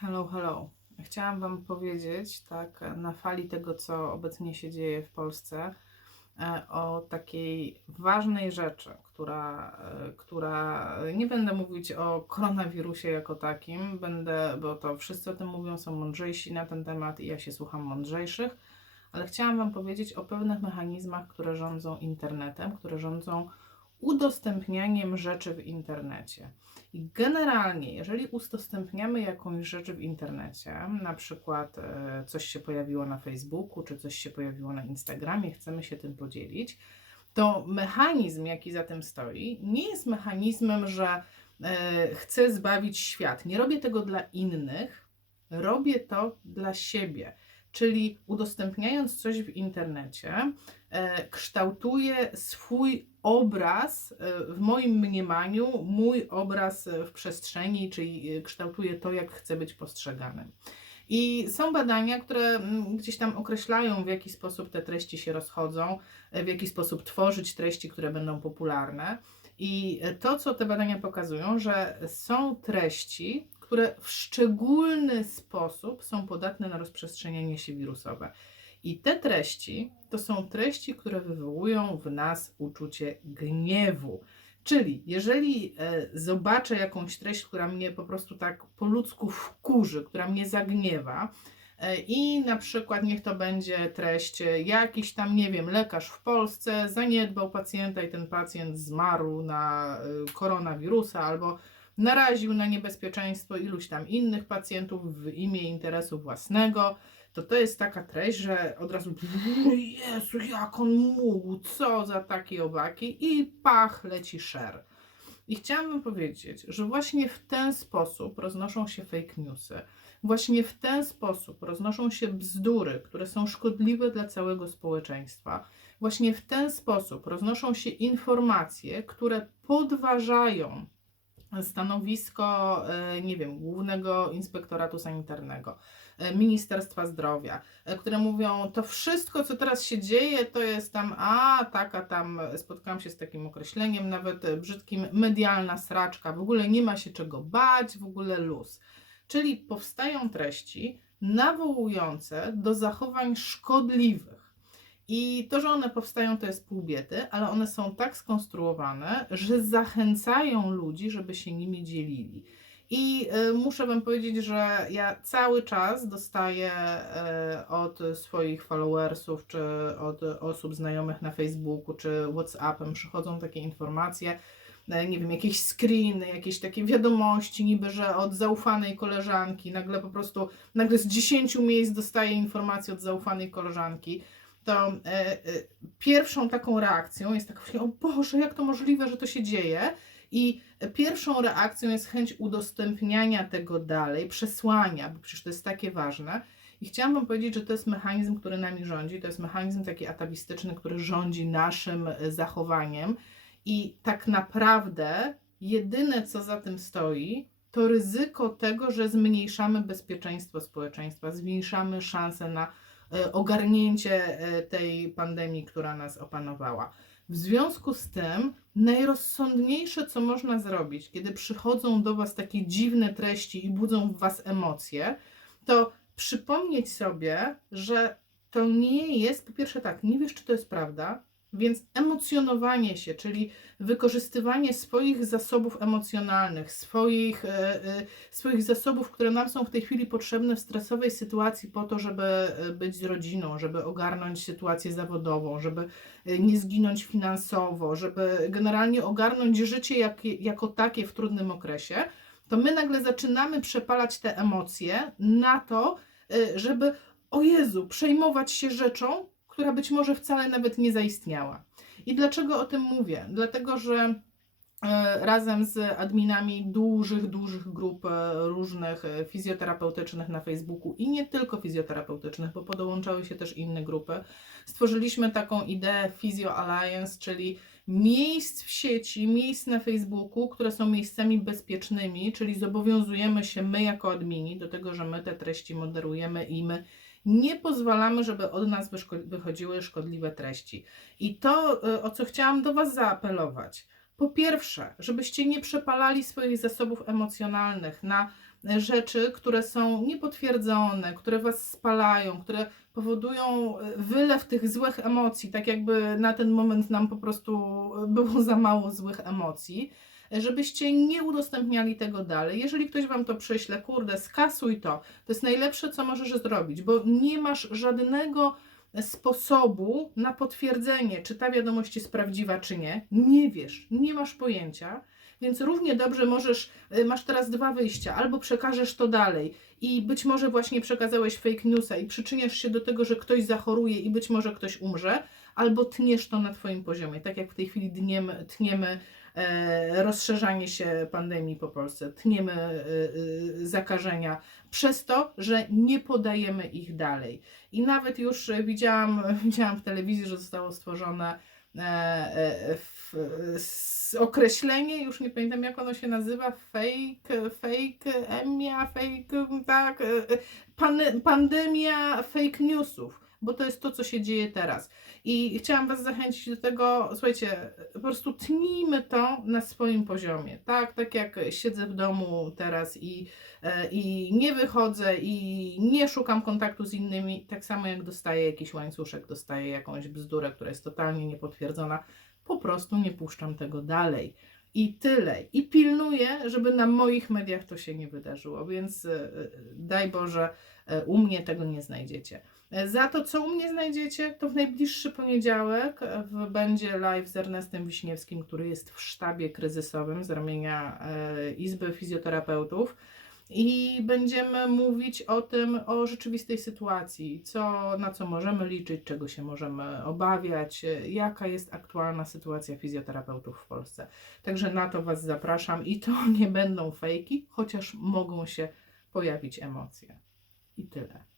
Hello, hello. Chciałam Wam powiedzieć, tak, na fali tego, co obecnie się dzieje w Polsce, e, o takiej ważnej rzeczy, która, e, która nie będę mówić o koronawirusie jako takim, będę, bo to wszyscy o tym mówią, są mądrzejsi na ten temat i ja się słucham mądrzejszych, ale chciałam Wam powiedzieć o pewnych mechanizmach, które rządzą internetem, które rządzą udostępnianiem rzeczy w internecie. I generalnie, jeżeli udostępniamy jakąś rzecz w internecie, na przykład e, coś się pojawiło na Facebooku, czy coś się pojawiło na Instagramie, chcemy się tym podzielić, to mechanizm, jaki za tym stoi, nie jest mechanizmem, że e, chcę zbawić świat. Nie robię tego dla innych, robię to dla siebie. Czyli udostępniając coś w internecie, e, kształtuję swój obraz e, w moim mniemaniu, mój obraz e, w przestrzeni, czyli kształtuję to, jak chcę być postrzegany. I są badania, które gdzieś tam określają, w jaki sposób te treści się rozchodzą, w jaki sposób tworzyć treści, które będą popularne. I to, co te badania pokazują, że są treści, które w szczególny sposób są podatne na rozprzestrzenianie się wirusowe. I te treści to są treści, które wywołują w nas uczucie gniewu. Czyli jeżeli e, zobaczę jakąś treść, która mnie po prostu tak po ludzku wkurzy, która mnie zagniewa, e, i na przykład niech to będzie treść, e, jakiś tam, nie wiem, lekarz w Polsce zaniedbał pacjenta i ten pacjent zmarł na koronawirusa, albo naraził na niebezpieczeństwo iluś tam innych pacjentów w imię interesu własnego, to to jest taka treść, że od razu Jezu, jak on mógł, co za takie owaki i pach, leci szer. I chciałabym powiedzieć, że właśnie w ten sposób roznoszą się fake newsy. Właśnie w ten sposób roznoszą się bzdury, które są szkodliwe dla całego społeczeństwa. Właśnie w ten sposób roznoszą się informacje, które podważają stanowisko, e, nie wiem, Głównego Inspektoratu Sanitarnego, e, Ministerstwa Zdrowia, e, które mówią, to wszystko, co teraz się dzieje, to jest tam, a taka tam, spotkałam się z takim określeniem, nawet brzydkim, medialna sraczka, w ogóle nie ma się czego bać, w ogóle luz. Czyli powstają treści nawołujące do zachowań szkodliwych. I to, że one powstają, to jest pół biedy, ale one są tak skonstruowane, że zachęcają ludzi, żeby się nimi dzielili. I y, muszę Wam powiedzieć, że ja cały czas dostaję y, od swoich followersów, czy od osób znajomych na Facebooku, czy WhatsAppem przychodzą takie informacje, y, nie wiem, jakieś screeny, jakieś takie wiadomości, niby, że od zaufanej koleżanki, nagle po prostu, nagle z 10 miejsc dostaję informację od zaufanej koleżanki to e, e, pierwszą taką reakcją jest taka, o Boże, jak to możliwe, że to się dzieje? I pierwszą reakcją jest chęć udostępniania tego dalej, przesłania, bo przecież to jest takie ważne. I chciałam Wam powiedzieć, że to jest mechanizm, który nami rządzi, to jest mechanizm taki atawistyczny, który rządzi naszym e, zachowaniem. I tak naprawdę jedyne, co za tym stoi, to ryzyko tego, że zmniejszamy bezpieczeństwo społeczeństwa, zmniejszamy szanse na ogarnięcie e, tej pandemii, która nas opanowała. W związku z tym, najrozsądniejsze, co można zrobić, kiedy przychodzą do Was takie dziwne treści i budzą w Was emocje, to przypomnieć sobie, że to nie jest, po pierwsze tak, nie wiesz, czy to jest prawda, więc emocjonowanie się, czyli wykorzystywanie swoich zasobów emocjonalnych, swoich, e, e, swoich zasobów, które nam są w tej chwili potrzebne w stresowej sytuacji po to, żeby e, być z rodziną, żeby ogarnąć sytuację zawodową, żeby nie zginąć finansowo, żeby generalnie ogarnąć życie jak, jako takie w trudnym okresie, to my nagle zaczynamy przepalać te emocje na to, żeby o Jezu, przejmować się rzeczą, która być może wcale nawet nie zaistniała. I dlaczego o tym mówię? Dlatego, że e, razem z adminami dużych, dużych grup e, różnych e, fizjoterapeutycznych na Facebooku i nie tylko fizjoterapeutycznych, bo podłączały się też inne grupy, stworzyliśmy taką ideę Physio Alliance, czyli miejsc w sieci, miejsc na Facebooku, które są miejscami bezpiecznymi, czyli zobowiązujemy się my jako admini do tego, że my te treści moderujemy i my nie pozwalamy, żeby od nas wychodziły szkodliwe treści. I to, y, o co chciałam do Was zaapelować. Po pierwsze, żebyście nie przepalali swoich zasobów emocjonalnych na e, rzeczy, które są niepotwierdzone, które was spalają, które powodują e, wylew tych złych emocji, tak jakby na ten moment nam po prostu było za mało złych emocji, żebyście nie udostępniali tego dalej. Jeżeli ktoś wam to przyśle, kurde, skasuj to. To jest najlepsze, co możesz zrobić, bo nie masz żadnego sposobu na potwierdzenie, czy ta wiadomość jest prawdziwa, czy nie. Nie wiesz, nie masz pojęcia. Więc równie dobrze możesz, y, masz teraz dwa wyjścia, albo przekażesz to dalej. I być może właśnie przekazałeś fake newsa i przyczyniasz się do tego, że ktoś zachoruje i być może ktoś umrze, albo tniesz to na Twoim poziomie, tak jak w tej chwili dniemy, tniemy e, rozszerzanie się pandemii po Polsce, tniemy e, e, zakażenia przez to, że nie podajemy ich dalej. I nawet już e, widziałam, widziałam w telewizji, że zostało stworzone e, e, określenie, już nie pamiętam jak ono się nazywa, fake, fake emia, fake, tak, e, e, pan, pandemia fake newsów, bo to jest to, co się dzieje teraz. I chciałam Was zachęcić do tego, słuchajcie, po prostu tnijmy to na swoim poziomie, tak, tak jak siedzę w domu teraz i, e, i nie wychodzę i nie szukam kontaktu z innymi, tak samo jak dostaję jakiś łańcuszek, dostaję jakąś bzdurę, która jest totalnie niepotwierdzona, po prostu nie puszczam tego dalej. I tyle. I pilnuję, żeby na moich mediach to się nie wydarzyło, więc e, e, daj Boże, u mnie tego nie znajdziecie. Za to, co u mnie znajdziecie, to w najbliższy poniedziałek będzie live z Ernestem Wiśniewskim, który jest w sztabie kryzysowym z ramienia e, Izby Fizjoterapeutów. I będziemy mówić o tym, o rzeczywistej sytuacji, co, na co możemy liczyć, czego się możemy obawiać, jaka jest aktualna sytuacja fizjoterapeutów w Polsce. Także na to Was zapraszam i to nie będą fejki, chociaż mogą się pojawić emocje. I tyle.